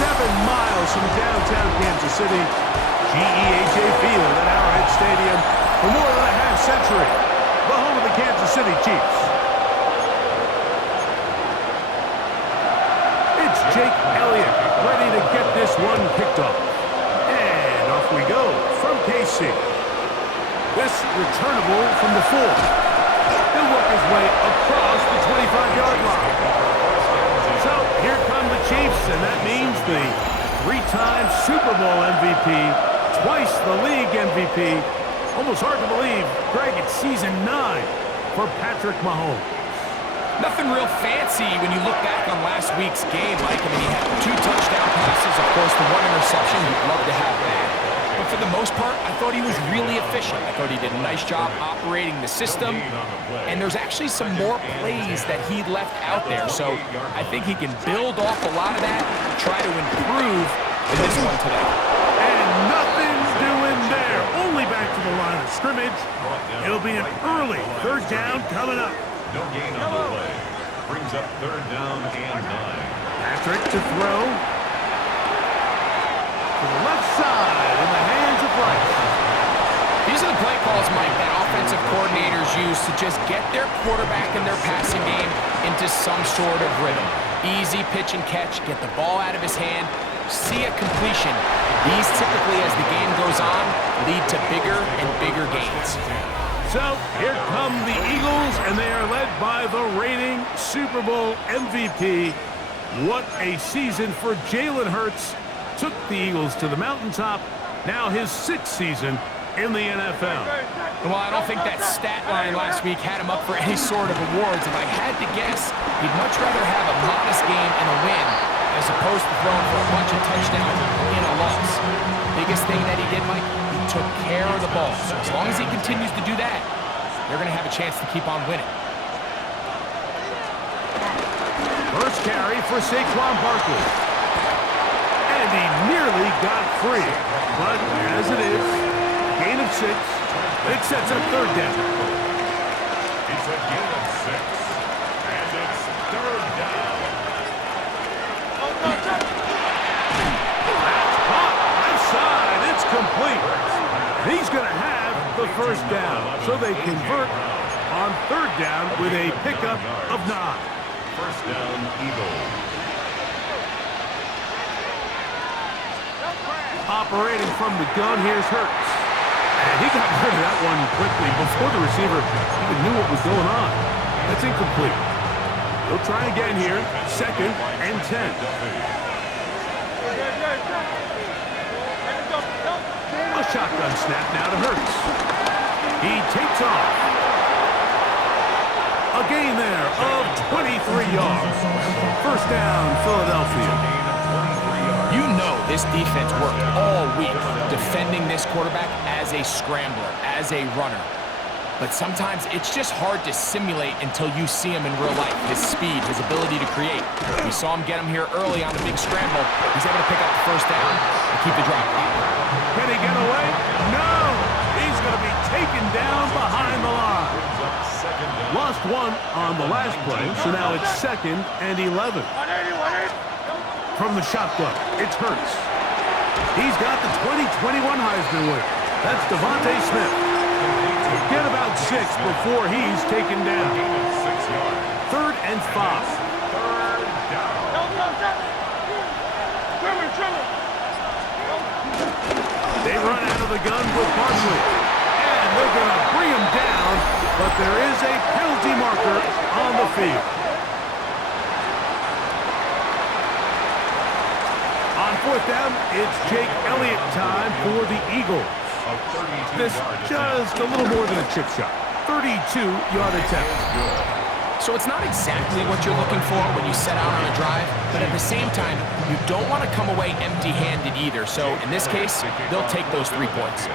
miles from downtown Kansas City, GEHA Field at Arrowhead Stadium for more than a half-century, the home of the Kansas City Chiefs. It's Jake Elliott ready to get this one kicked off. And off we go from KC. This returnable from the 4. He'll work his way across the 25-yard line. So here come the Chiefs, and that means the 3-time Super Bowl MVP, twice the league MVP. Almost hard to believe, Greg, it's season 9 for Patrick Mahomes. Nothing real fancy when you look back on last week's game, Mike. I mean, he had 2 touchdown passes, of course, the 1 interception. You'd love to have that. But for the most part, I thought he was really efficient. I thought he did a nice job operating the system. And there's actually some more plays that he left out there. So I think he can build off a lot of that, try to improve in this one today. And nothing doing there. Only back to the line of scrimmage. It'll be an early 3rd down coming up. No gain on the play. Brings up 3rd down and 9. Patrick to throw. To the left side in the hands of Rice. These are the play calls, Mike, that offensive coordinators use to just get their quarterback and their passing game into some sort of rhythm. Easy pitch and catch, get the ball out of his hand, see a completion. These typically, as the game goes on, lead to bigger and bigger gains. So here come the Eagles, and they are led by the reigning Super Bowl MVP. What a season for Jalen Hurts. Took the Eagles to the mountaintop. Now his 6th season in the NFL. Well, I don't think that stat line last week had him up for any sort of awards. If I had to guess, he'd much rather have a modest game and a win as opposed to throwing for a bunch of touchdowns in a loss. Biggest thing that he did, Mike, he took care of the ball. So as long as he continues to do that, they're going to have a chance to keep on winning. First carry for Saquon Barkley. And he nearly got free. But as it is, gain of 6. It sets up 3rd down. It's a gain of 6. And it's 3rd down. That's caught. Left side. It's complete. He's going to have the 1st down. So they convert on 3rd down with a pickup of 9. 1st down, Eagles. Operating from the gun, here's Hurts. And he got rid of that one quickly before the receiver even knew what was going on. That's incomplete. They'll try again here. 2nd and 10. A shotgun snap now to Hurts. He takes off. A gain there of 23 yards. 1st down, Philadelphia. You know this defense worked all week defending this quarterback as a scrambler, as a runner. But sometimes it's just hard to simulate until you see him in real life. His speed, his ability to create. We saw him get him here early on the big scramble. He's able to pick up the 1st down and keep the drive alive. Can he get away? No! He's going to be taken down behind the line. Lost 1 on the last play, so now it's 2nd and 11. From the shotgun, it's Hurts. He's got the 2021 Heisman winner. That's Devontae Smith. Get about 6 before he's taken down. 3rd and 5. They run out of the gun with Barkley. And they're going to bring him down, but there is a penalty marker on the field. On 4th down, it's Jake Elliott time for the Eagles. This just a little more than a chip shot. 32-yard attempt. So it's not exactly what you're looking for when you set out on a drive, but at the same time, you don't want to come away empty-handed either. So in this case, they'll take those 3 points.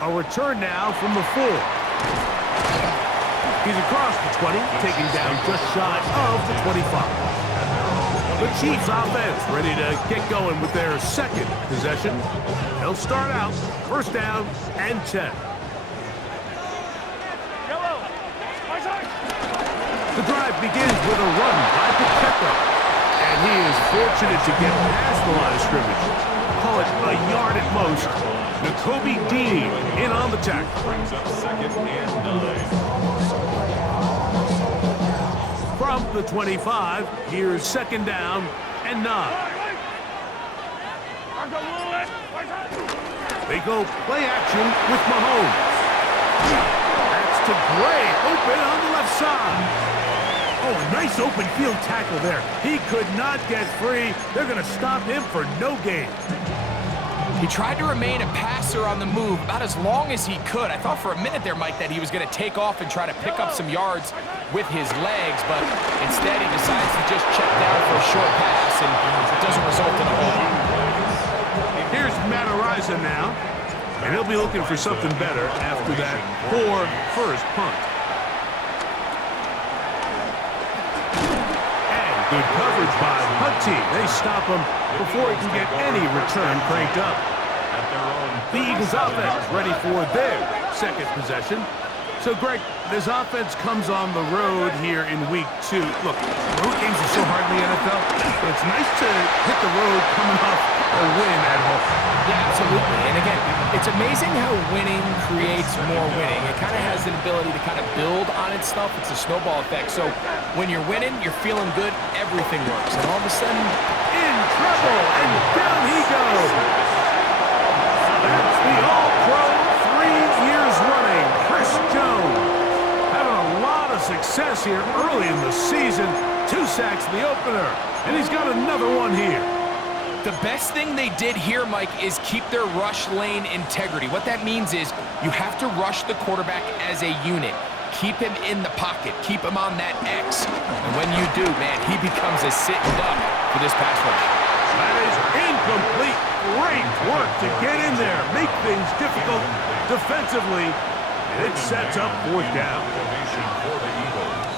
A return now from the 4. He's across the 20, taking down just shy of the 25. The Chiefs offense ready to get going with their 2nd possession. They'll start out 1st down and 10. The drive begins with a run by Pacheco. And he is fortunate to get past the line of scrimmage. Call it a yard at most. Nakobe Dean in on the tackle. Brings up 2nd and 9. From the 25, here's 2nd down and 9. They go play action with Mahomes. That's to Gray, open on the left side. Oh, a nice open field tackle there. He could not get free. They're going to stop him for no gain. He tried to remain a passer on the move about as long as he could. I thought for a minute there, Mike, that he was going to take off and try to pick up some yards with his legs, but instead he decides to just check down for a short pass, and it doesn't result in a whole lot. Here's Matt Ariza now, and he'll be looking for something better after that poor first punt. And good coverage by the punt team. They stop him before he can get any return cranked up. The Eagles offense ready for their 2nd possession. So, Greg, this offense comes on the road here in week 2. Look, road games are so hard in the NFL, but it's nice to hit the road coming off a win at home. Yeah, absolutely. And again, it's amazing how winning creates more winning. It kind of has an ability to kind of build on itself. It's a snowball effect. So when you're winning, you're feeling good, everything works. And all of a sudden, In trouble, and down he goes. That's the All-Pro 3 years running, Chris Jones. Having a lot of success here early in the season. 2 sacks in the opener, and he's got another one here. the best thing they did here, Mike, is keep their rush lane integrity. What that means is you have to rush the quarterback as a unit. Keep him in the pocket. Keep him on that X. And when you do, man, he becomes a sitting duck for this pass rush. That is incomplete. Great work to get in there. Make things difficult defensively. And it sets up 4th down. For the Eagles.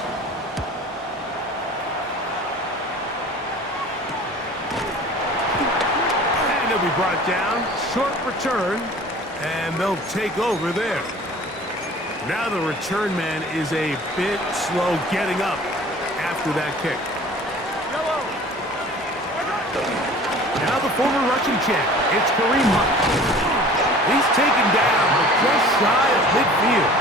And he'll be brought down. Short return. And they'll take over there. Now the return man is a bit slow getting up after that kick. Now the former Russian champ, it's Kareem Hunt. He's taken down, but just shy of midfield.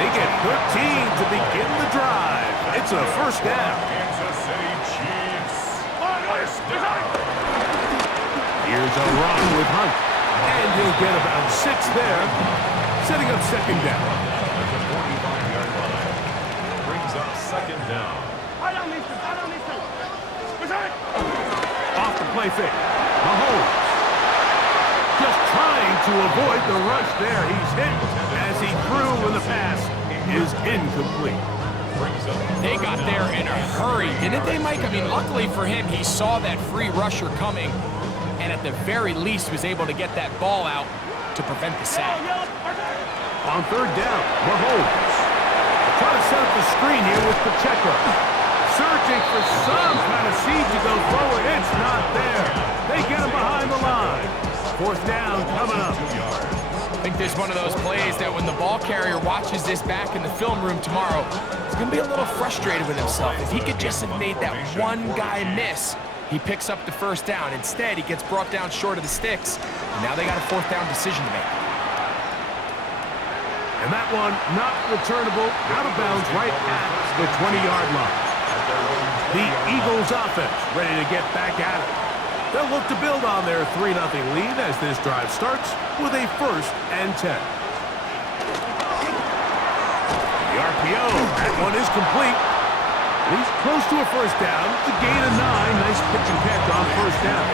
They get 13 to begin the drive. It's a 1st down. Kansas City Chiefs. First down. Here's a run with Hunt. And he'll get about 6 there, setting up 2nd down. At the 45-yard line. Brings up 2nd down. Off the play fake. Mahomes. Just trying to avoid the rush there. He's hit as he threw when the pass is incomplete. They got there in a hurry, didn't they, Mike? I mean, luckily for him, he saw that free rusher coming, and at the very least was able to get that ball out to prevent the sack. On 3rd down, Mahomes. Trying to set up the screen here with Pacheco. Searching for some kind of seed to go forward. It's not there. They get him behind the line. 4th down coming up. I think there's one of those plays that when the ball carrier watches this back in the film room tomorrow, he's going to be a little frustrated with himself. If he could just have made that one guy miss, he picks up the 1st down. Instead, he gets brought down short of the sticks, and now they got a 4th down decision to make. And that one not returnable, out of bounds right at the 20-yard line. The Eagles offense ready to get back at it. They'll look to build on their 3-0 lead as this drive starts with a 1st and 10. The RPO, that one is complete. He's close to a 1st down. The gain of 9. Nice pitch and catch on 1st down.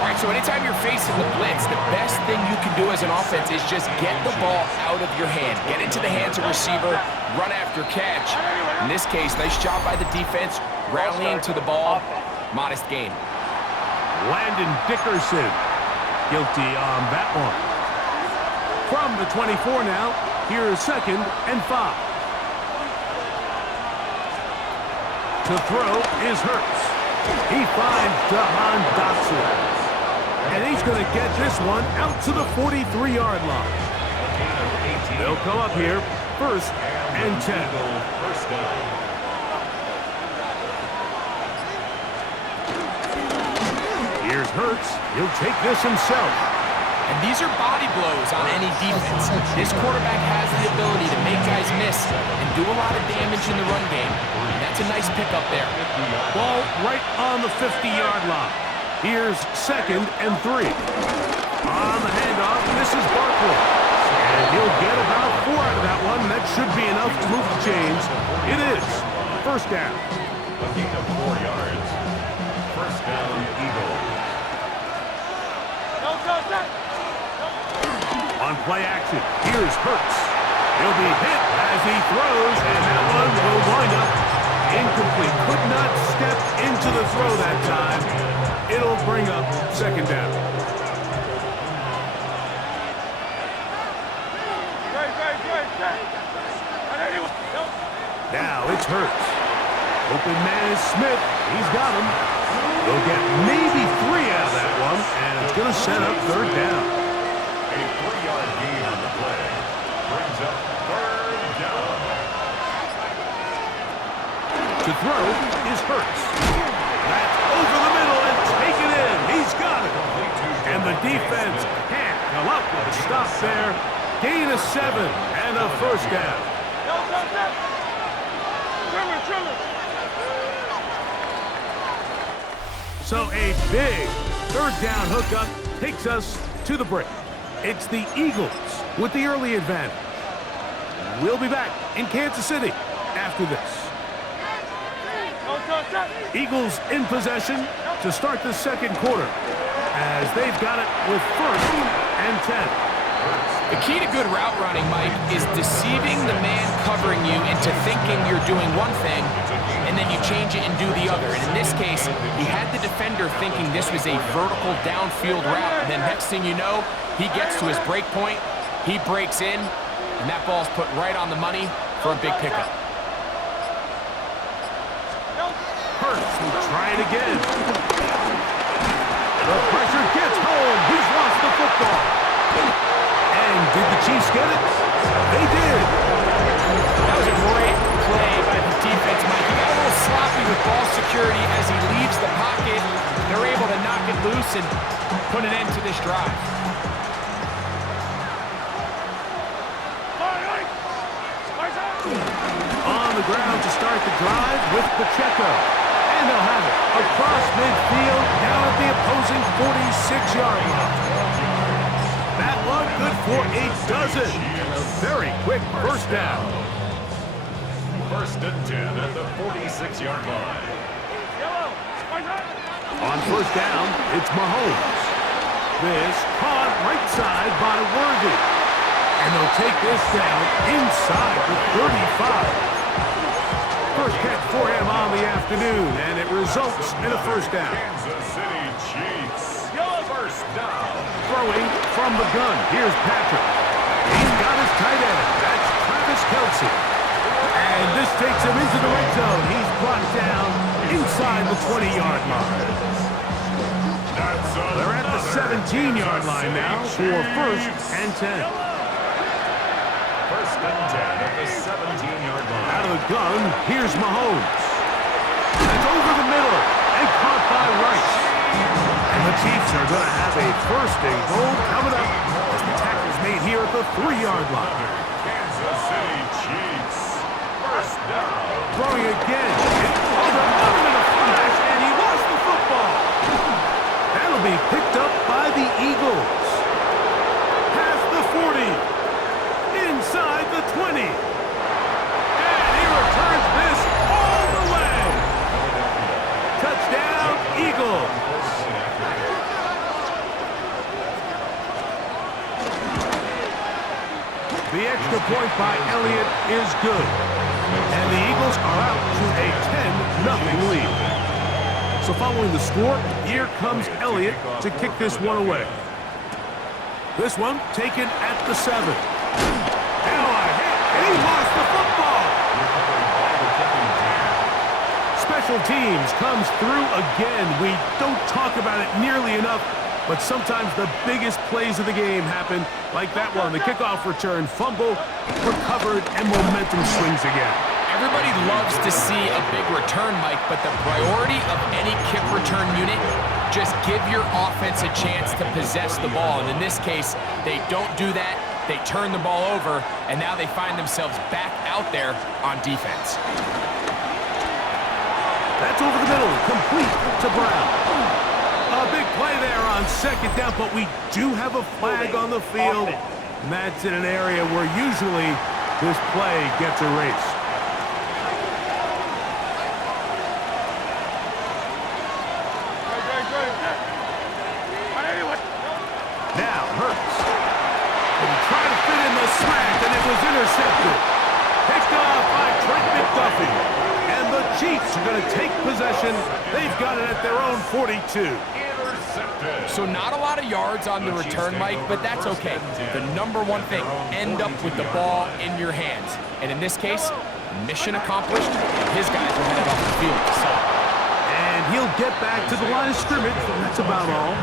All right, so anytime you're facing the blitz, the best thing you can do as an offense is just get the ball out of your hand. Get into the hands of receiver, run after catch. In this case, nice job by the defense, rallying to the ball. Modest gain. Landon Dickerson guilty on that one. From the 24 now, here's 2nd and 5. To throw is Hurts. He finds Jahan Dotson. And he's going to get this one out to the 43-yard line. They'll come up here, 1st and 10. First down. Hurts. He'll take this himself. And these are body blows on any defense. This quarterback has the ability to make guys miss and do a lot of damage in the run game. And that's a nice pickup there. Ball right on the 50-yard line. Here's 2nd and 3. On the handoff, this is Barkley. And he'll get about 4 out of that one. That should be enough to move the chains. It is. First down. A gain of 4 yards. First down, Eagles. On play action, here's Hurts. He'll be hit as he throws, and that one will wind up incomplete. Could not step into the throw that time. It'll bring up 2nd down. Now it's Hurts. Open man is Smith. He's got him. They'll get maybe 3 out of that one, and it's going to set up 3rd down. A 3-yard gain on the play. Brings up 3rd down. To throw is Hurts. That's over the middle and take it in. He's got it. And the defense can't come up with a stop there. Gain of 7 and a 1st down. So a big 3rd down hookup takes us to the break. It's the Eagles with the early advantage. We'll be back in Kansas City after this. Eagles in possession to start the 2nd quarter as they've got it with 1st and 10. The key to good route running, Mike, is deceiving the man covering you into thinking you're doing one thing, and then you change it and do the other. And in this case, he had the defender thinking this was a vertical downfield route, and then next thing you know, he gets to his break point, he breaks in, and that ball's put right on the money for a big pickup. Hurts will try it again. The pressure gets home. He's lost the football. And did the Chiefs get it? They did. That was a great play by the defense, Mike. He got a little sloppy with ball security as he leaves the pocket. They're able to knock it loose and put an end to this drive. On the ground to start the drive with Pacheco. And they'll have it across midfield down at the opposing 46-yard line. That one good for a dozen. And a very quick 1st down. 1st and 10 at the 46-yard line. On 1st down, it's Mahomes. This caught right side by Worthy. And they'll take this down inside the 35. First catch for him on the afternoon, and it results in a 1st down. Kansas City Chiefs. 1st down. Throwing from the gun. Here's Patrick. He's got his tight end. That's Travis Kelce. And this takes him into the red zone. He's brought down inside the 20-yard line. They're at the 17-yard line now for 1st and 10. 1st and 10 at the 17-yard line. Out of the gun, here's Mahomes. It's over the middle and caught by Rice. And the Chiefs are going to have a 1st and goal coming up as the tackle's made here at the 3-yard line. Kansas City Chiefs. 1st down. Throwing again. It's over in a flash, and he lost the football. That'll be picked up by the Eagles. Past the 40. Inside the 20. And he returns this all the way. Touchdown, Eagles. The extra point by Elliott is good. And the Eagles are out to a 10-0 lead. So following the score, here comes Elliott to kick this one away. This one taken at the 7. Now a hit, and he lost the football. Special teams comes through again. We don't talk about it nearly enough, but sometimes the biggest plays of the game happen like that one. The kickoff return, fumble, recovered, and momentum swings again. Everybody loves to see a big return, Mike, but the priority of any kick return unit, just give your offense a chance to possess the ball. And in this case, they don't do that. They turn the ball over, and now they find themselves back out there on defense. That's over the middle, complete to Brown. A big play there on second down, but we do have a flag on the field. And that's in an area where usually this play gets erased. Now Hurts. And trying to fit in the slant, and it was intercepted. Picked off by Trent McDuffie. And the Chiefs are going to take possession. They've got it at their own 42. So not a lot of yards on the return, Mike, but that's okay. The number one thing, end up with the ball in your hands. And in this case, mission accomplished. His guys are headed off the field. And he'll get back to the line of scrimmage, and that's about all.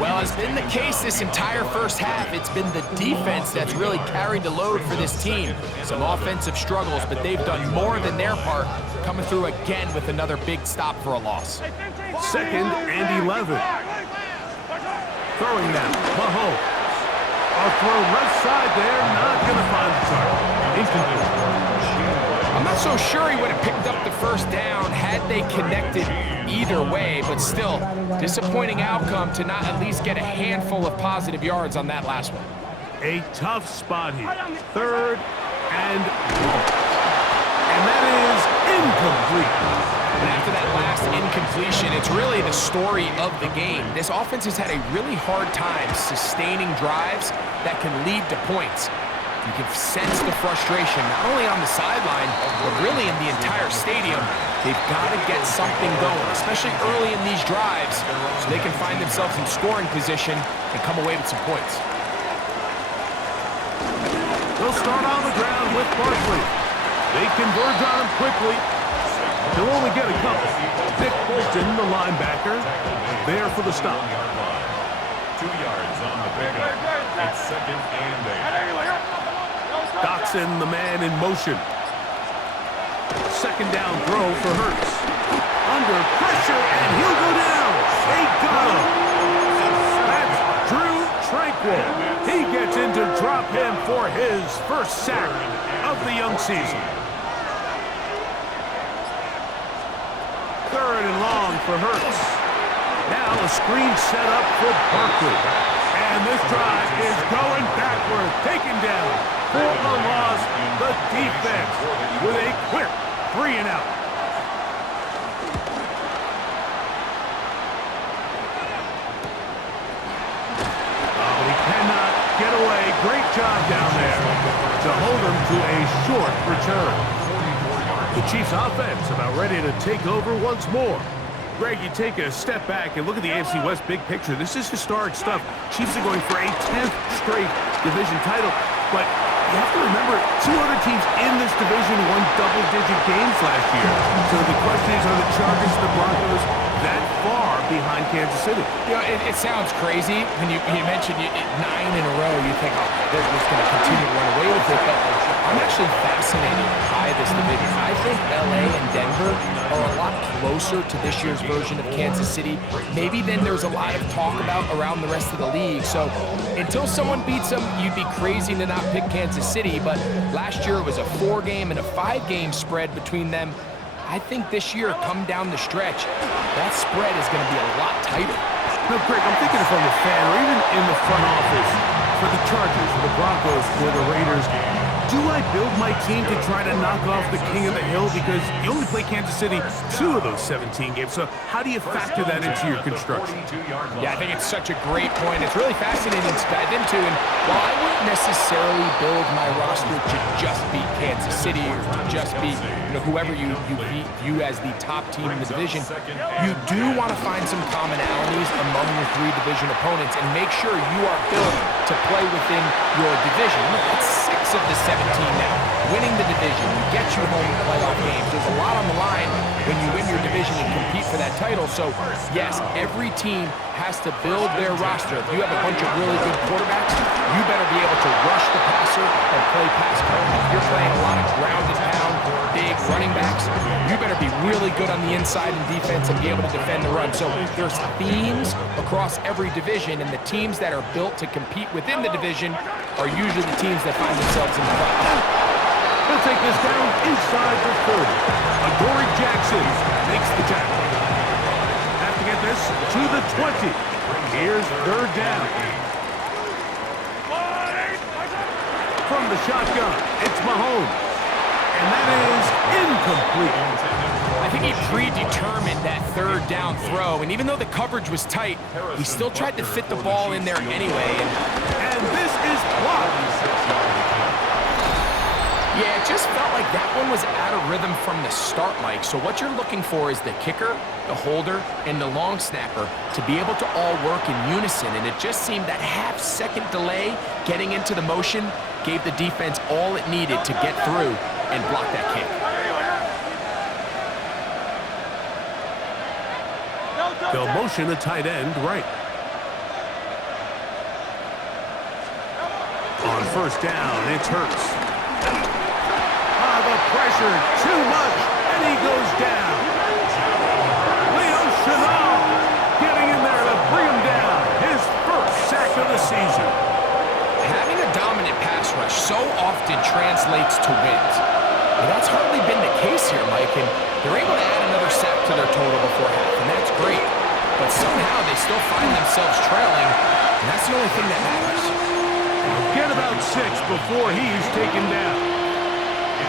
Well, as been the case this entire first half, it's been the defense that's really carried the load for this team. Some offensive struggles, but they've done more than their part, coming through again with another big stop for a loss. 2nd and 11. Throwing now, Mahomes. A throw left side there, not going to find the target. Incomplete. I'm not so sure he would have picked up the first down had they connected either way, but still, disappointing outcome to not at least get a handful of positive yards on that last one. A tough spot here. 3rd and 1. And that is incomplete. And after that last incompletion, it's really the story of the game. This offense has had a really hard time sustaining drives that can lead to points. You can sense the frustration, not only on the sideline, but really in the entire stadium. They've got to get something going, especially early in these drives, so they can find themselves in scoring position and come away with some points. They'll start on the ground with Barkley. They converge on him quickly. They'll only get a couple. Nick Bolton, the linebacker, there for the stop. 2 yards on the pickup. It's 2nd and 8. Dotson, the man in motion. 2nd down throw for Hurts. Under pressure, and he'll go down. They got him. That's Drew Tranquill. He gets in to drop him for his first sack of the young season. 3rd and long for Hurts. Now a screen set up for Barkley. And this drive is going backward. Taken down for the loss. The defense with a quick 3 and out. Oh, he cannot get away. Great job down there to hold him to a short return. The Chiefs offense about ready to take over once more. Greg, you take a step back and look at the AFC West big picture. This is historic stuff. Chiefs are going for a 10th straight division title, but you have to remember, 2 other teams in this division won double-digit games last year. So the question is, are the Chargers and the Broncos that far behind Kansas City? You know, it sounds crazy when you mentioned 9 in a row. You think, oh, they're just going to continue to run away with it. But I'm actually fascinated by this division. I think LA and Denver are a lot closer to this year's version of Kansas City, maybe than there's a lot of talk about around the rest of the league. So until someone beats them, you'd be crazy to not pick Kansas City. But last year it was a 4-game and a 5-game spread between them. I think this year, come down the stretch, that spread is going to be a lot tighter. No, Greg, I'm thinking from the fan or even in the front office for the Chargers, for the Broncos, for the Raiders. Do I build my team to try to knock off the king of the hill? Because you only play Kansas City 2 of those 17 games. So how do you factor that into your construction? Yeah, I think it's such a great point. It's really fascinating to dive into. And while I wouldn't necessarily build my roster to just beat Kansas City or to just beat whoever you view as the top team in the division, you do want to find some commonalities among your 3 division opponents and make sure you are built to play within your division. That's 6 of the 17 now. Winning the division, you get you home in playoff games. There's a lot on the line when you win your division and compete for that title. So, yes, every team has to build their roster. If you have a bunch of really good quarterbacks, you better be able to rush the passer and play pass coverage. If you're playing a lot of ground and pound, running backs, you better be really good on the inside in defense and be able to defend the run. So there's themes across every division, and the teams that are built to compete within the division are usually the teams that find themselves in the playoffs. He'll take this down inside the 30. Adoree Jackson makes the tackle. Have to get this to the 20. Here's third down. From the shotgun, it's Mahomes. And that is incomplete. I think he predetermined that third down throw, and even though the coverage was tight, he still tried to fit the ball in there anyway. And this is blocked. Yeah, it just felt like that one was out of rhythm from the start, Mike. So what you're looking for is the kicker, the holder, and the long snapper to be able to all work in unison. And it just seemed that half-second delay getting into the motion gave the defense all it needed to get through and block that kick. They'll motion a tight end right. On first down, it's Hurts. The pressure, too much, and he goes down. Leo Chenal getting in there to bring him down. His first sack of the season. Having a dominant pass rush so often translates to wins. And that's hardly been the case here, Mike, and they're able to add another sack to their total before half, and that's great. But somehow they still find themselves trailing, and that's the only thing that matters. Get about 6 before he's taken down.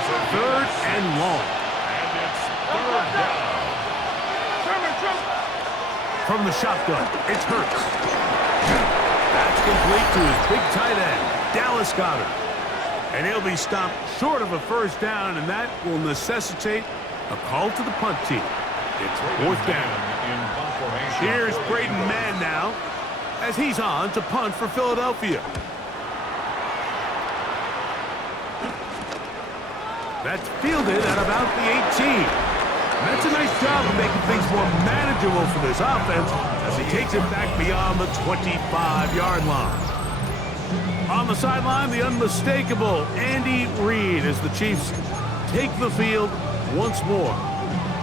Third and long. And it's third down. From the shotgun, it's Hurts. That's complete to his big tight end, Dallas Goedert. And he'll be stopped short of a first down, and that will necessitate a call to the punt team. It's fourth down. Here's Braden Mann now, as he's on to punt for Philadelphia. That's fielded at about the 18. And that's a nice job of making things more manageable for this offense as he takes it back beyond the 25-yard line. On the sideline, the unmistakable Andy Reid as the Chiefs take the field once more.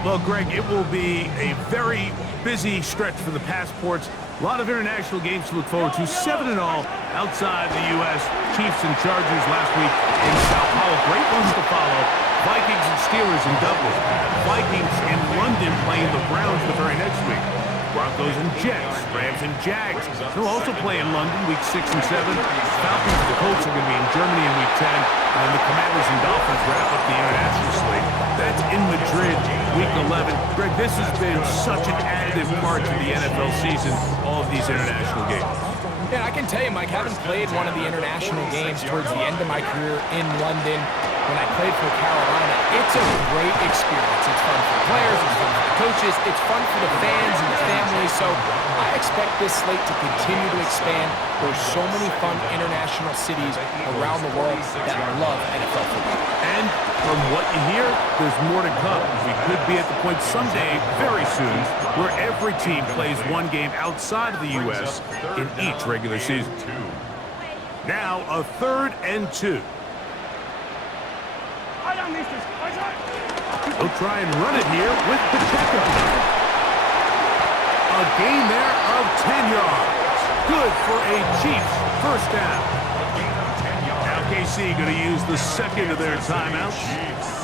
Well, Greg, it will be a very busy stretch for the passports. A lot of international games to look forward to. 7 in all outside the U.S. Chiefs and Chargers last week in Sao Paulo. Great ones to follow. Vikings and Steelers in Dublin. Vikings in London playing the Browns the very next week. Broncos and Jets. Rams and Jags. They'll also play in London week 6 and 7. Falcons and the Colts are going to be in Germany in week 10. And the Commanders and Dolphins wrap up the international slate. That's in Madrid week 11. Greg, this has been such an additive part to the NFL season, all of these international games. Yeah, I can tell you, Mike, having played one of the international games towards the end of my career in London when I played for Carolina, it's a great experience. It's fun for the players, it's fun for the coaches, it's fun for the fans and the families. So I expect this slate to continue to expand. There's so many fun international cities around the world that love NFL football. And from what you hear, there's more to come. We could be at the point someday, very soon, where every team plays one game outside of the U.S. in each regular season. Now, a 3rd and 2. He'll try and run it here with Pacheco. A gain there of 10 yards. Good for a Chiefs first down. Now KC going to use the second of their timeouts,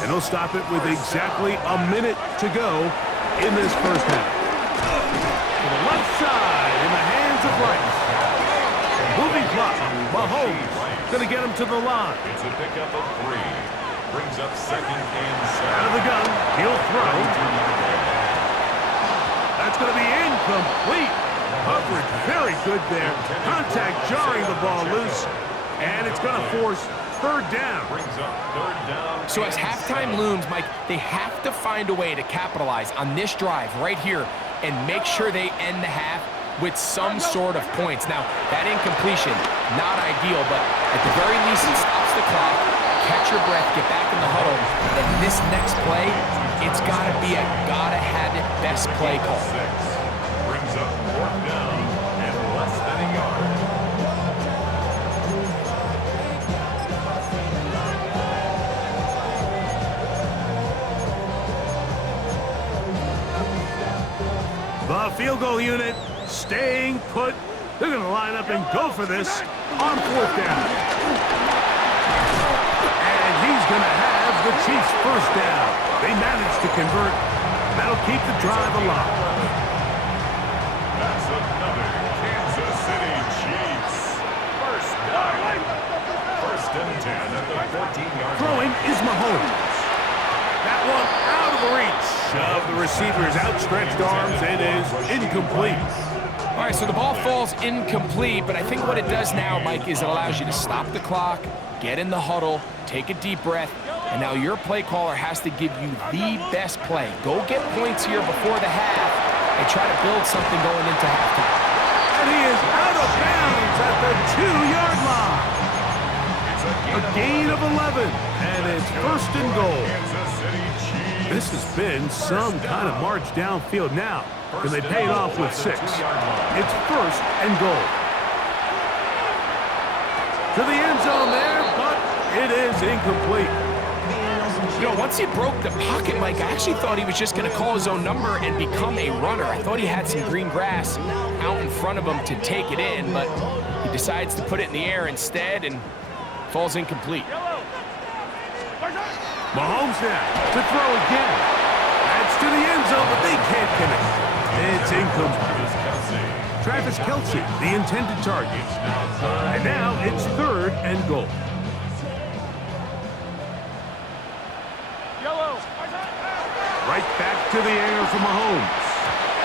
and he'll stop it with exactly a minute to go in this first half. To the left side in the hands of Rice. Moving clock. Mahomes going to get him to the line. It's a pickup of 3. Brings up 2nd and 7. Out of the gun. He'll throw. That's going to be incomplete. Coverage very good there. Contact jarring the ball loose. And it's going to force 3rd down. Brings up 3rd down. So as halftime looms, Mike, they have to find a way to capitalize on this drive right here and make sure they end the half with some sort of points. Now, that incompletion, not ideal, but at the very least, it stops the clock. Catch your breath, get back in the huddle, and this next play, it's got to be a gotta-have-it best play call. 6. Brings up 4th down and less than a yard. field goal unit staying put. They're going to line up and go for this on 4th down. And he's going to have the Chiefs' first down. They managed to convert. That'll keep the drive alive. That's another Kansas City Chiefs. First down. 1st and 10 at the 14-yard line. Throwing is Mahomes. That one out of the reach of the receiver's outstretched arms. It is incomplete. All right, so the ball falls incomplete, but I think what it does now, Mike, is it allows you to stop the clock, get in the huddle, take a deep breath, and now your play caller has to give you the best play. Go get points here before the half and try to build something going into halftime. And he is out of bounds at the 2-yard line. A gain of 11, and it's 1st and goal. Kansas City Chiefs. This has been some kind of march downfield now. Can they pay it off with 6? It's 1st and goal. To the end zone there, but it is incomplete. You know, once he broke the pocket, Mike, I actually thought he was just going to call his own number and become a runner. I thought he had some green grass out in front of him to take it in, but he decides to put it in the air instead and falls incomplete. Mahomes now to throw again. That's to the end zone, but they can't connect. It's incomplete. Travis Kelce, the intended target. And now it's 3rd and goal. Right back to the air for Mahomes.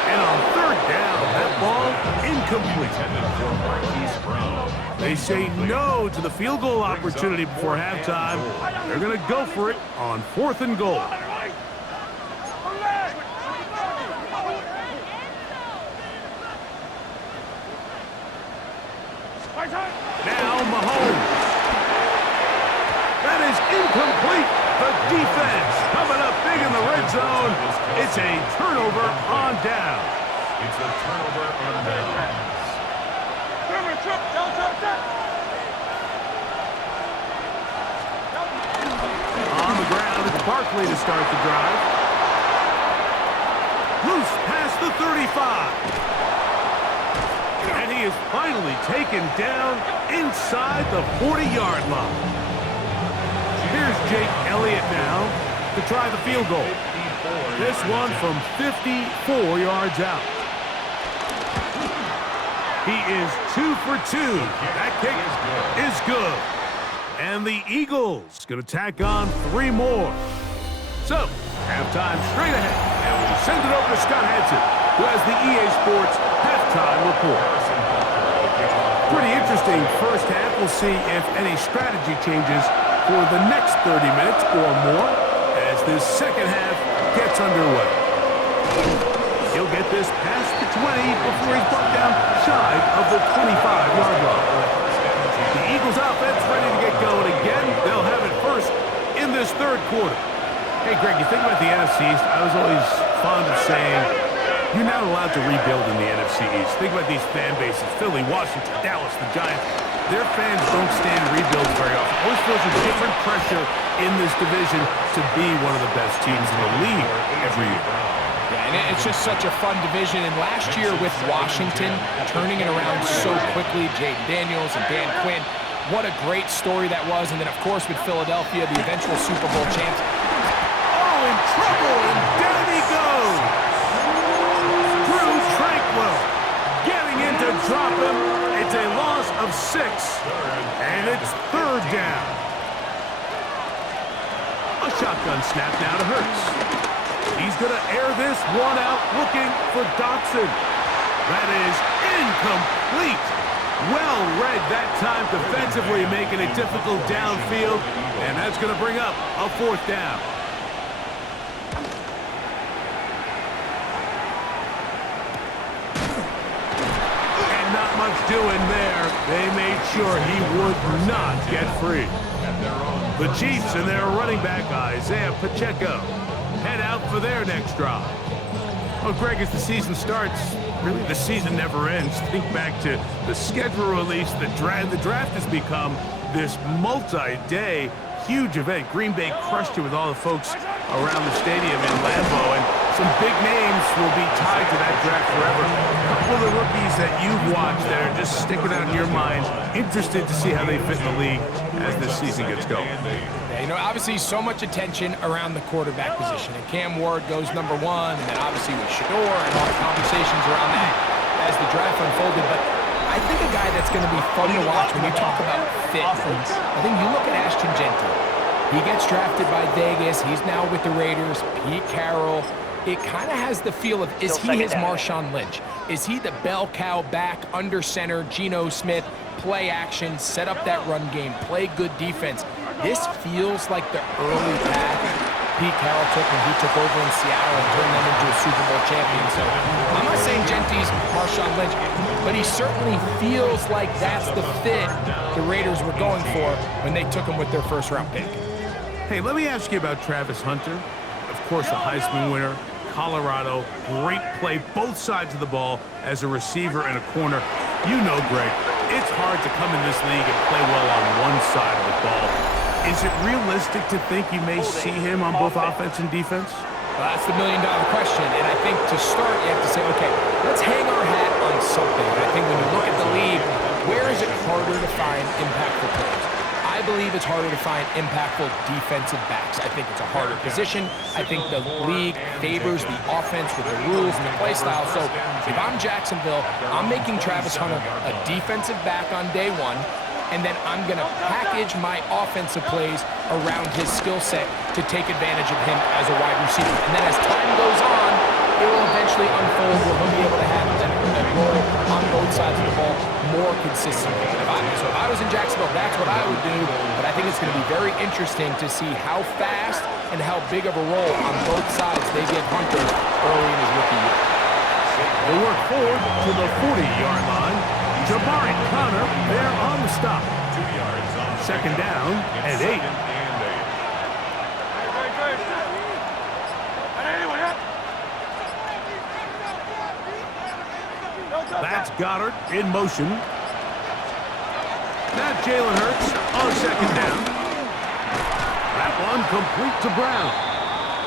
And on 3rd down, that ball incomplete. They say no to the field goal opportunity before halftime. They're going to go for it on 4th and goal. Now Mahomes. That is incomplete. The defense coming up big in the red zone. It's a turnover on down. It's a turnover on down. On the ground, it's Barkley to start the drive. Loose past the 35. And he is finally taken down inside the 40-yard line. Here's Jake Elliott now to try the field goal. This one from 54 yards out. He is 2 for 2. That kick is good. And the Eagles going to tack on 3 more. So, halftime straight ahead. And we send it over to Scott Hansen, who has the EA Sports halftime report. Pretty interesting first half. We'll see if any strategy changes for the next 30 minutes or more as this second half gets underway. He'll get this past the 20 before he's brought down shy of the 25-yard line. The Eagles offense ready to get going again. They'll have it first in this 3rd quarter. Hey, Greg, you think about the NFC East? I was always fond of saying you're not allowed to rebuild in the NFC East. Think about these fan bases: Philly, Washington, Dallas, the Giants. Their fans don't stand rebuilds very often. Always feels a different pressure in this division to be one of the best teams in the league every year. Yeah, and it's just such a fun division. And last year with Washington turning it around so quickly, Jaden Daniels and Dan Quinn, what a great story that was. And then, of course, with Philadelphia, the eventual Super Bowl champs. Oh, in trouble, and down he goes. Drew Tranquil getting in to drop him. It's a loss of 6, and it's 3rd down. A shotgun snap now to Hurts. He's going to air this one out, looking for Dotson. That is incomplete. Well read that time defensively, making it difficult downfield, and that's going to bring up a 4th down. And not much doing there. They made sure he would not get free. The Chiefs and their running back, Isaiah Pacheco, head out for their next drive. Well, Greg, as the season starts, really the season never ends. Think back to the schedule release. The draft has become this multi-day huge event. Green Bay crushed it with all the folks around the stadium in Lambeau, and Some big names will be tied to that draft forever. A couple of the rookies that you've watched that are just sticking out in your mind, interested to see how they fit in the league as this season gets going. Yeah, you know, obviously so much attention around the quarterback position. And Cam Ward goes #1, and then obviously with Shador and all the conversations around that as the draft unfolded. But I think a guy that's going to be fun to watch when you talk about fit, I think you look at Ashton Genty. He gets drafted by Vegas. He's now with the Raiders. Pete Carroll. It kind of has the feel of, is he his Marshawn Lynch? Is he the bell cow back, under center, Geno Smith, play action, set up that run game, play good defense? This feels like the early path Pete Carroll took when he took over in Seattle and turned them into a Super Bowl champion. So I'm not saying Genty's Marshawn Lynch, but he certainly feels like that's the fit the Raiders were going for when they took him with their first-round pick. Hey, let me ask you about Travis Hunter. Of course, a Heisman winner. Colorado, great play, both sides of the ball as a receiver and a corner. You know, Greg, it's hard to come in this league and play well on one side of the ball. Is it realistic to think you may see him on both offense and defense? Well, that's the million-dollar question, and I think to start, you have to say, okay, let's hang our hat on something. And I think when you look at the league, where is it harder to find impactful players? I believe it's harder to find impactful defensive backs. I think it's a harder position. I think the league favors the offense with the rules and the play style. So if I'm Jacksonville, I'm making Travis Hunter a defensive back on day one, and then I'm going to package my offensive plays around his skill set to take advantage of him as a wide receiver. And then as time goes on, it will eventually unfold where he'll be able to have that role on both sides of the ball more consistently. So if I was in Jacksonville, that's what I would do. But I think it's going to be very interesting to see how fast and how big of a role on both sides they give Hunter early in his rookie year. They work forward to the 40-yard line. Jabari Connor there on the stop. 2 yards on Second down and 8. That's Goddard in motion. Now Jalen Hurts on second down. That one complete to Brown.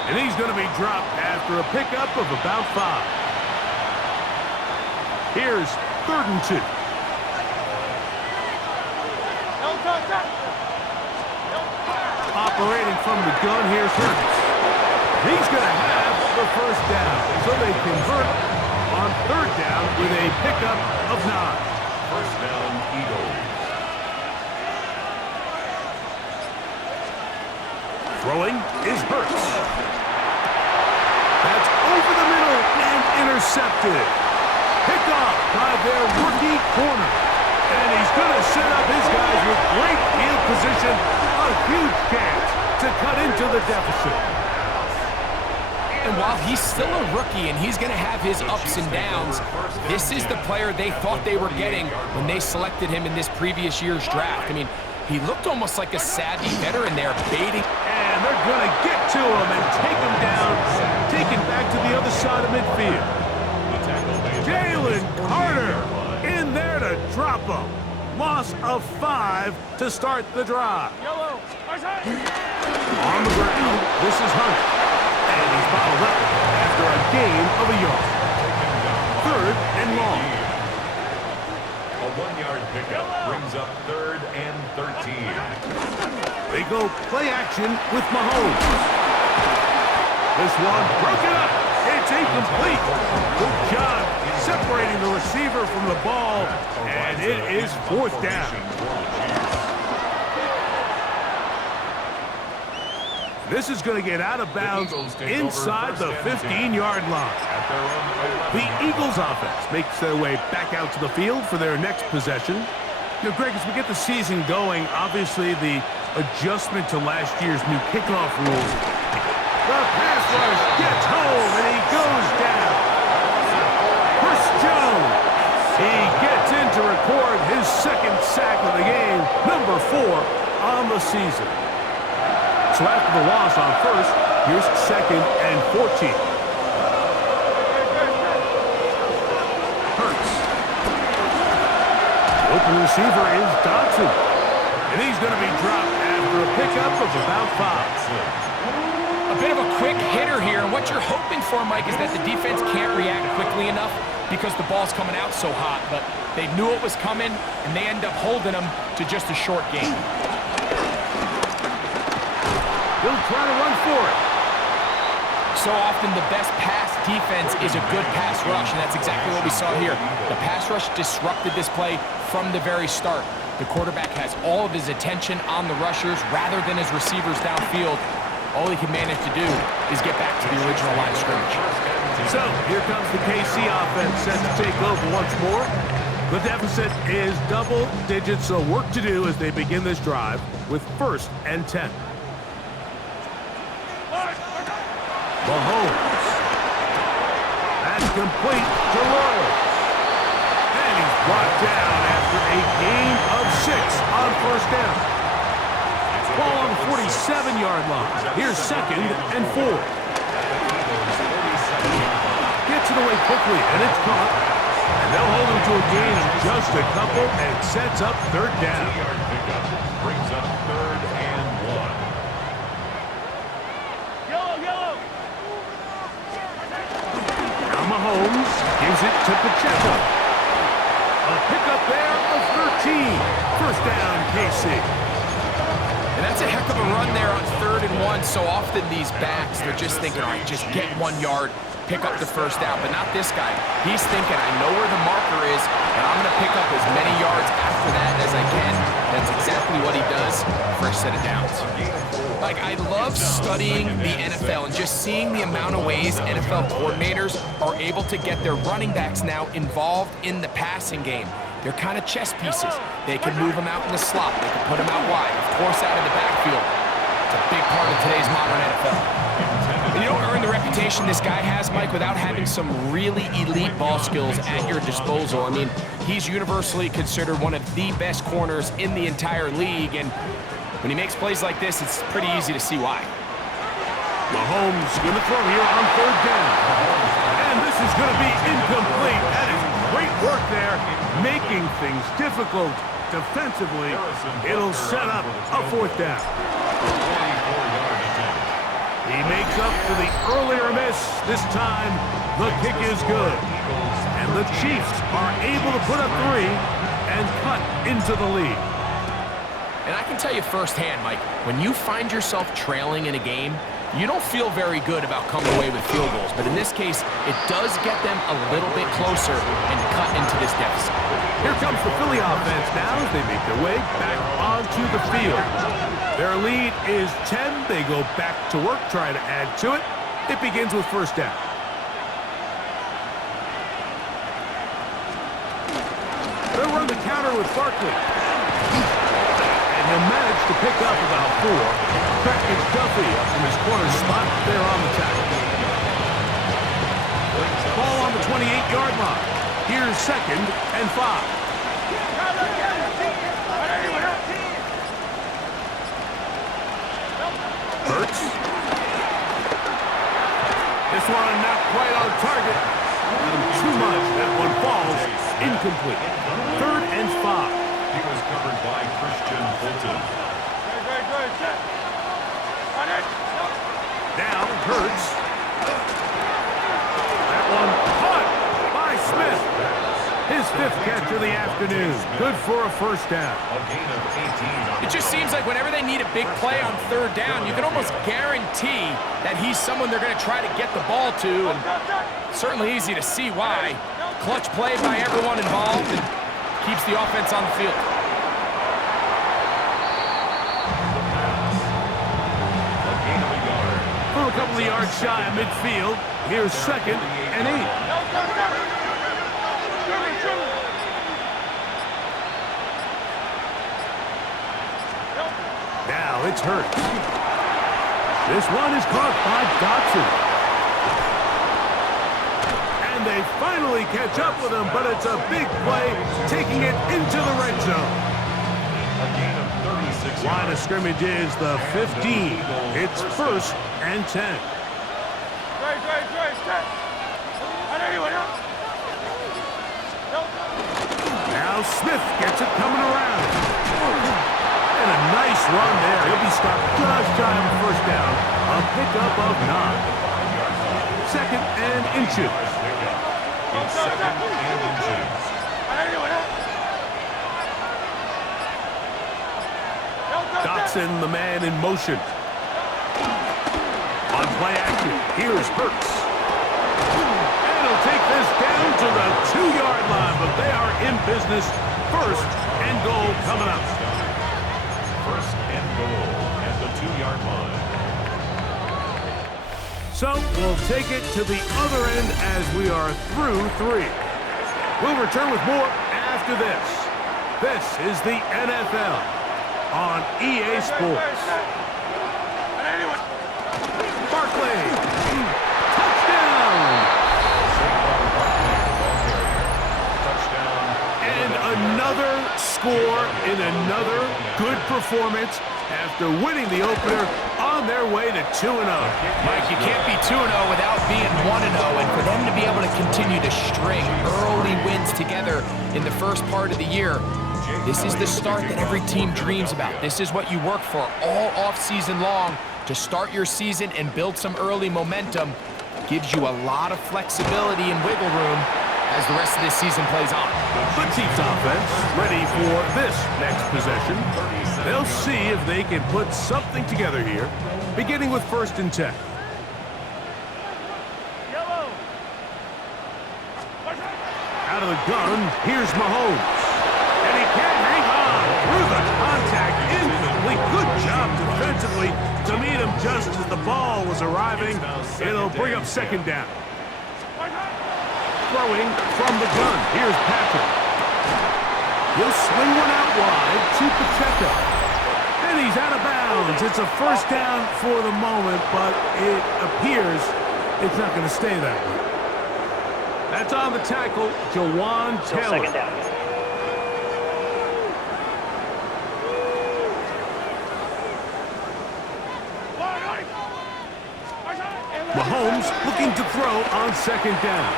And he's going to be dropped after a pickup of about 5. Here's 3rd and 2. Operating from the gun, here's Hurts. He's going to have the first down. So they convert on 3rd down with a pickup of 9. First down, Eagles. Throwing is Hurts. That's over the middle and intercepted. Picked off by their rookie corner. And he's going to set up his guys with great field position. A huge chance to cut into the deficit. And while he's still a rookie and he's going to have his ups and downs, this is the player they thought they were getting when they selected him in this previous year's draft. I mean, he looked almost like a savvy veteran there, baiting. And they're going to get to him and take him down, take him back to the other side of midfield. Jalen Carter in there to drop him. Loss of 5 to start the drive. On the ground, this is Hunt. And he's bottled up after a gain of a yard. 3rd and long. A 1-yard pickup brings up 3rd and 13. They go play action with Mahomes. This one broken up. It's incomplete. Good job separating the receiver from the ball. And it is 4th down. This is going to get out of bounds inside the 15-yard line. The Eagles offense makes their way back out to the field for their next possession. You know, Greg, as we get the season going, obviously the adjustment to last year's new kickoff rules. The pass rush gets home, and he goes down. Chris Jones. He gets in to record his 2nd sack of the game, number 4 on the season. So after the loss on 1st, here's 2nd and 14. Hurts. The open receiver is Dodson. And he's going to be dropped after a pickup of about 5. A A bit of a quick hitter here, and what you're hoping for, Mike, is that the defense can't react quickly enough because the ball's coming out so hot, but they knew it was coming, and they end up holding them to just a short game. He'll try to run for it. So often the best pass defense is a good pass rush, and that's exactly what we saw here. The pass rush disrupted this play from the very start. The quarterback has all of his attention on the rushers rather than his receivers downfield. All he can manage to do is get back to the original line of scrimmage. So here comes the KC offense set to take over once more. The deficit is double digits, so work to do as they begin this drive with 1st and 10. Mahomes. That's complete to Rose. And he's brought down after a gain of 6 on 1st down. Ball on the 47-yard line. Here's 2nd and 4. Gets it away quickly, and it's caught. And they'll hold him to a gain of just a couple and sets up 3rd down. 2-yard pickup brings up 3rd and 1. Now Mahomes gives it to Pacheco. A pickup there of 13. 1st down, KC. And that's a heck of a run there on 3rd and 1. So often these backs, they're just thinking, all right, just get 1 yard, pick up the 1st down. But not this guy. He's thinking, I know where the marker is, and I'm going to pick up as many yards after that as I can. That's exactly what he does for a set of downs. Like, I love studying the NFL and just seeing the amount of ways NFL coordinators are able to get their running backs now involved in the passing game. They're kind of chess pieces. They can move them out in the slot. They can put them out wide, of course, out in the backfield. It's a big part of today's modern NFL. And you don't earn the reputation this guy has, Mike, without having some really elite ball skills at your disposal. I mean, he's universally considered one of the best corners in the entire league, and when he makes plays like this, it's pretty easy to see why. Mahomes going to throw here on 3rd down. And this is going to be incomplete. That is great work there, making things difficult defensively. It'll set up a 4th down. He makes up for the earlier miss. This time, the kick is good. And the Chiefs are able to put up 3 and cut into the lead. And I can tell you firsthand, Mike, when you find yourself trailing in a game, you don't feel very good about coming away with field goals. But in this case, it does get them a little bit closer and cut into this deficit. Here comes the Philly offense now as they make their way back onto the field. Their lead is 10. They go back to work, trying to add to it. It begins with 1st down. They'll run the counter with Barkley. And he'll manage to pick up about 4. Crack McDuffie up from his corner spot there on the tackle. Ball on the 28-yard line. Here's 2nd and 5. Hurts. This one not quite on target. Too much. That one falls incomplete. 3rd and 5. He was covered by Christian Fulton. Now Hurts. That one caught by Smith. His 5th catch of the afternoon. Good for a 1st down. A gain of 18. It just seems like whenever they need a big play on 3rd down, you can almost guarantee that he's someone they're going to try to get the ball to, and certainly easy to see why. Clutch play by everyone involved and keeps the offense on the field. A gain of a yard. From a couple of yards shy of midfield, here's 2nd and 8. Now it's Hurts. This one is caught by Dotson. And they finally catch up with him, but it's a big play, taking it into the red zone. A gain of 36 yards. Line of scrimmage is the 15. It's 1st and 10. Now Smith gets it coming around. And a nice run there. He'll be stopped just shy of the 1st down a pickup of 9. Second and inches. It's second and inches. Dotson, the man in motion. On play action, here's Hurts. And he'll take this down to the 2-yard line, but they are in business. First and goal coming up. First and goal at the 2-yard line. So we'll take it to the other end as we are through 3. We'll return with more after this. This is the NFL on EA Sports. Barkley. Touchdown. And another score in another good performance after winning the opener on their way to 2-0. Mike, you can't be 2-0 without being 1-0, and for them to be able to continue to string early wins together in the first part of the year, this is the start that every team dreams about. This is what you work for all off-season long to start your season and build some early momentum. Gives you a lot of flexibility and wiggle room as the rest of this season plays on. The Chiefs offense ready for this next possession. They'll see if they can put something together here, beginning with 1st and 10. Out of the gun, here's Mahomes. And he can't hang on through the contact. Incomplete. Good job defensively to meet him just as the ball was arriving. It'll bring up 2nd down. Throwing from the gun. Here's Patrick. He'll swing one out wide to Pacheco. And he's out of bounds. It's a 1st down for the moment, but it appears it's not going to stay that way. That's on the tackle, Jawan Taylor. 2nd down. Mahomes looking to throw on 2nd down.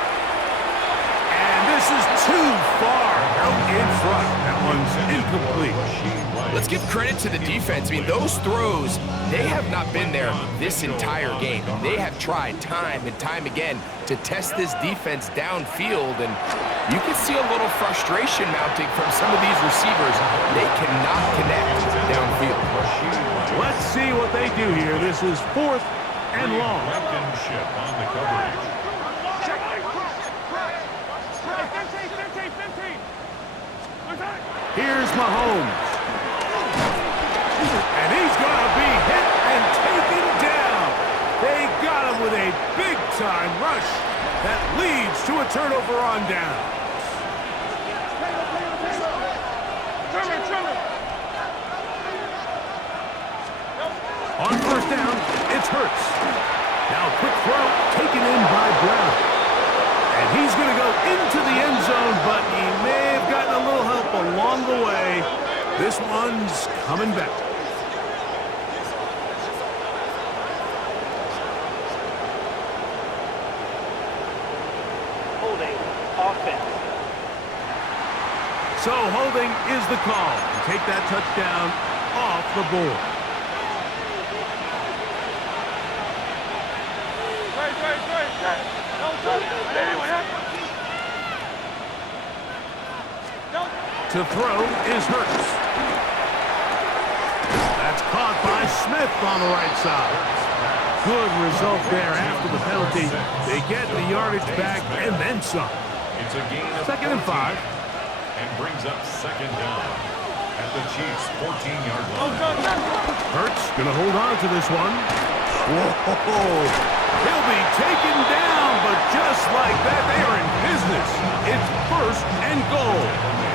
And this is too far out in front. That one's incomplete. Let's give credit to the defense. I mean, those throws, they have not been there this entire game. They have tried time and time again to test this defense downfield, and you can see a little frustration mounting from some of these receivers. They cannot connect downfield. Let's see what they do here. This is 4th and long. Blankenship on the coverage. Here's Mahomes. And he's going to be hit and taken down. They got him with a big-time rush that leads to a turnover on down. On 1st down, it's Hurts. Now a quick throw taken in by Brown. And he's going to go into the end zone, but he may have gotten a little help along the way. This one's coming back. Holding offense. So holding is the call. Take that touchdown off the board. To throw is Hurts. That's caught by Smith on the right side. Good result there after the penalty. They get the yardage back and then some. It's a gain of 2nd and 5. and brings up 2nd down at the Chiefs' 14-yard line. Hurts gonna hold on to this one. Whoa! He'll be taken down, but just like that, they are in business. It's 1st and goal.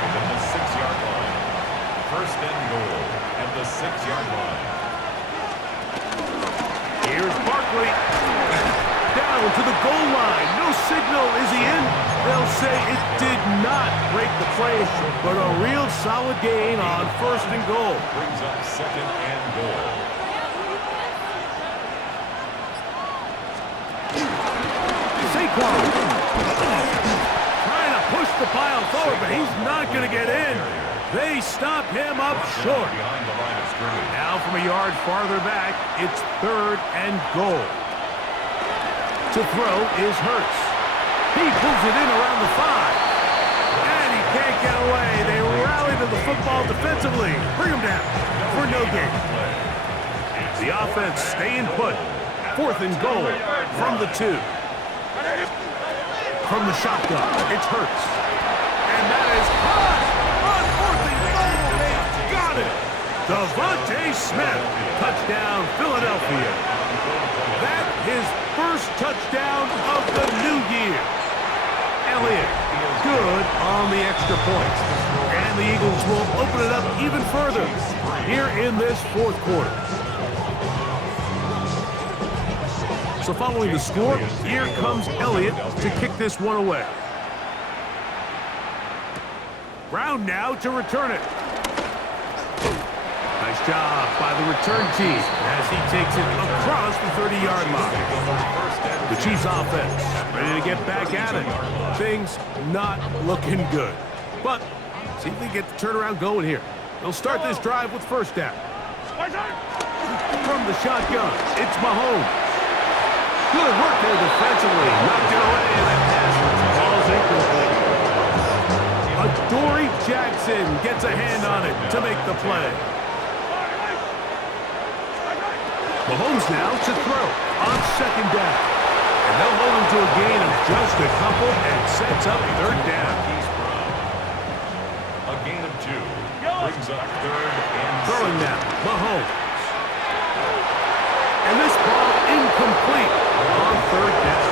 At the 6-yard line. 1st and goal at the 6-yard line. Here's Barkley. Down to the goal line. No signal. Is he in? They'll say it did not break the play, but a real solid gain on 1st and goal. Brings up 2nd and goal. Saquon trying to push the pile forward, but he's not going to get in. They stop him up short. Behind the line of scrimmage. Now from a yard farther back, it's 3rd and goal. To throw is Hurts. He pulls it in around the 5. And he can't get away. They rally to the football defensively. Bring him down for no gain. The offense staying put. 4th and goal from the 2. From the shotgun, it's Hurts. And that is caught on 4th and goal. They've got it. Devontae Smith, touchdown, Philadelphia. That his first touchdown of the new year. Elliott, good on the extra point. And the Eagles will open it up even further here in this 4th quarter. So following the score, here comes Elliott to kick this one away. Brown now to return it. Nice job by the return team as he takes it across the 30-yard line. The Chiefs offense ready to get back at it. Things not looking good. But see if they get the turnaround going here. They'll start this drive with 1st down. From the shotgun, it's Mahomes. Good work there defensively. Knocked it away, and that pass falls incomplete. Adoree Jackson gets a hand on it to make the play. Mahomes now to throw on 2nd down. And they'll hold him to a gain of just a couple and sets up 3rd down. A gain of 2 brings up 3rd and 6. Throwing now, Mahomes. And this ball incomplete on 3rd down.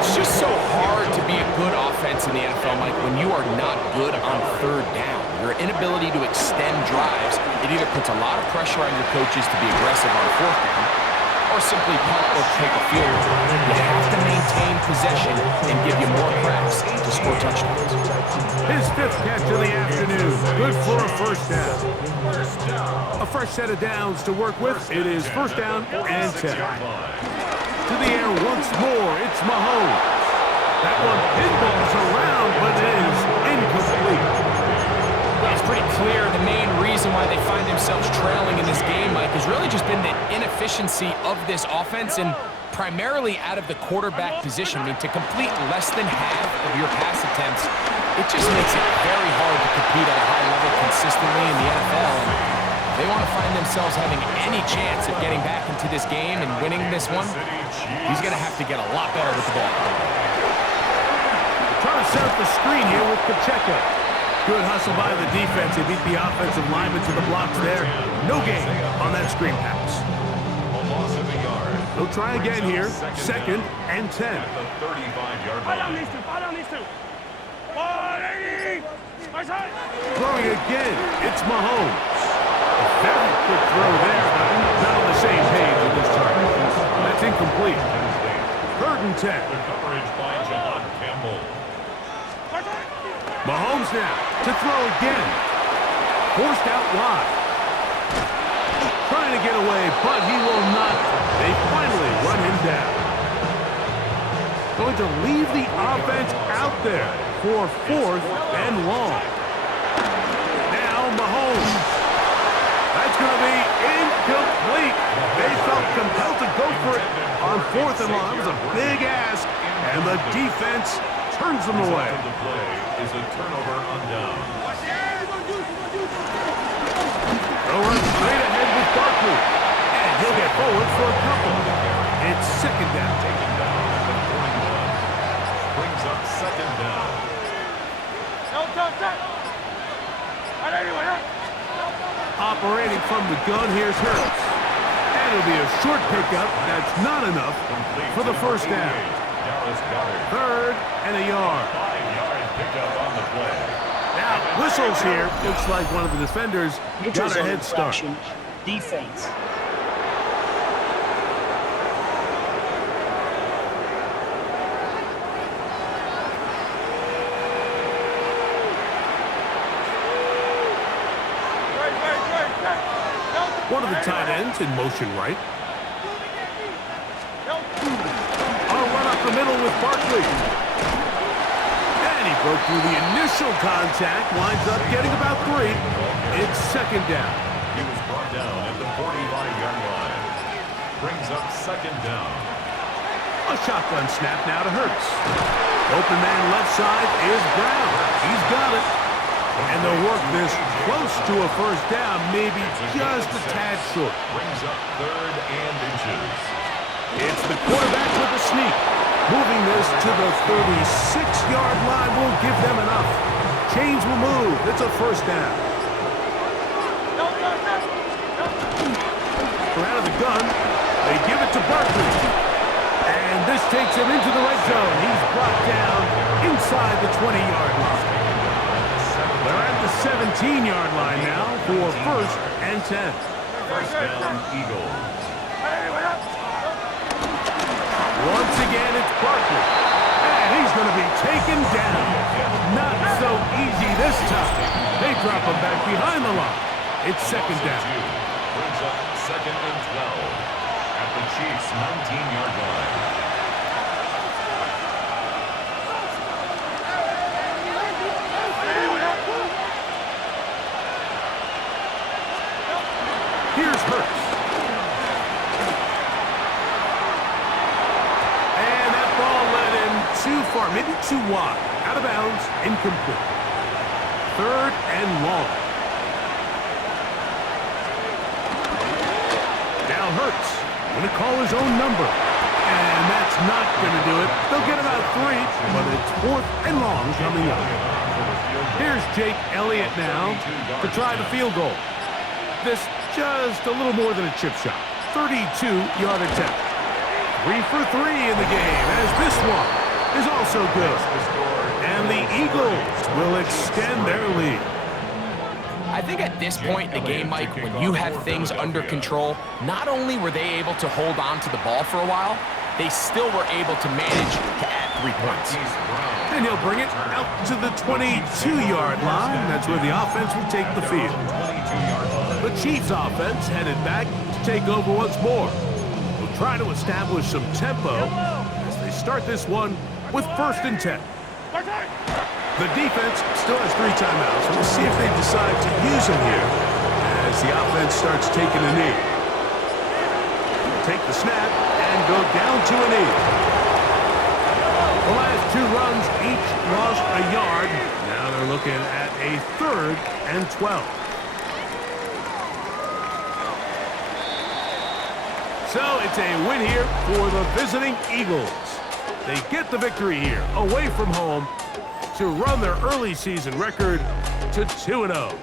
It's just so hard to be a good offense in the NFL, Mike, when you are not good on 3rd down. Your inability to extend drives, it either puts a lot of pressure on your coaches to be aggressive on 4th down, or simply punt or take a field goal. You have to maintain possession and give you more cracks to score touchdowns. His 5th catch of the afternoon. Good for a 1st down. A fresh set of downs to work with. It is 1st down and 10. To the air once more. It's Mahomes. That one pinballs around, but it is incomplete. It's pretty clear the main reason why they find themselves trailing in this game, Mike, has really just been the inefficiency of this offense and primarily out of the quarterback position. I mean, to complete less than half of your pass attempts, it just makes it very hard to compete at a high level consistently in the NFL. And if they want to find themselves having any chance of getting back into this game and winning this one, he's going to have to get a lot better with the ball. Trying to set up the screen here with Pacheco. Good hustle by the defense. They beat the offensive lineman to the blocks there. No gain on that screen pass. A loss of a yard. They'll try again here. 2nd and 10. At the 35-yard line. Throwing again. It's Mahomes. A very quick throw there, but not on the same page with this target. That's incomplete. 3rd and 10. The coverage by John Campbell. Mahomes now to throw again. Forced out wide. Trying to get away, but he will not. They finally run him down. Going to leave the offense out there for 4th and long. Now Mahomes. That's going to be incomplete. They felt compelled to go for it on 4th and long. That was a big ask, and the defense turns them away. The play is a turnover on down. They'll run straight ahead with Barkley, and he'll get forward for a couple. It's 2nd down. Taken down at the 41. Brings up 2nd down. Operating from the gun, here's Hurts. And it'll be a short pickup. That's not enough for the 1st down. 3rd and a yard. 5-yard pickup on the play. Now, whistles here. Looks like one of the defenders got a head start. Defense. One of the tight ends in motion right. A run up the middle with Barkley. And he Broke through the initial contact, winds up getting about 3. It's second down. He was brought down at the 45-yard line. Brings up second down. A shotgun snap now to Hurts. Open man left side is Brown. He's got it. And they'll work this close to a first down, maybe just a tad short. Brings up third and inches. It's the quarterback with the sneak. Moving this to the 36-yard line will give them enough. Chains will move. It's a first down. From out of the gun, they give it to Barkley. And this takes him into the red zone. He's brought down inside the 20-yard line. They're at the 17-yard line now for first and 10. First down, Eagles. Once again, it's Barkley. And he's going to be taken down. Not so easy this time. They drop him back behind the line. It's second down. Brings up second and 12 at the Chiefs' 19-yard line. Here's Hurts. And that ball led him too far, maybe too wide. Out of bounds, incomplete. Third and long. Now Hurts going to call his own number. And that's not going to do it. They'll get about 3, but it's fourth and long coming up. Here's Jake Elliott now to try the field goal. This just a little more than a chip shot. 32-yard attempt. 3 for 3 in the game, as this one is also good. And the Eagles will extend their lead. I think at this point in the game, Mike, when you have things under control, not only were they able to hold on to the ball for a while, they still were able to manage to add 3 points. And he'll bring it out to the 22-yard line. That's where the offense will take the field. The Chiefs offense headed back to take over once more. They'll try to establish some tempo as they start this one with first and 10. The defense still has 3 timeouts. We'll see if they decide to use them here as the offense starts taking a knee. Take the snap and go down to a knee. The last 2 runs each lost a yard. Now they're looking at a third and 12. So it's a win here for the visiting Eagles. They get the victory here away from home to run their early season record to 2-0.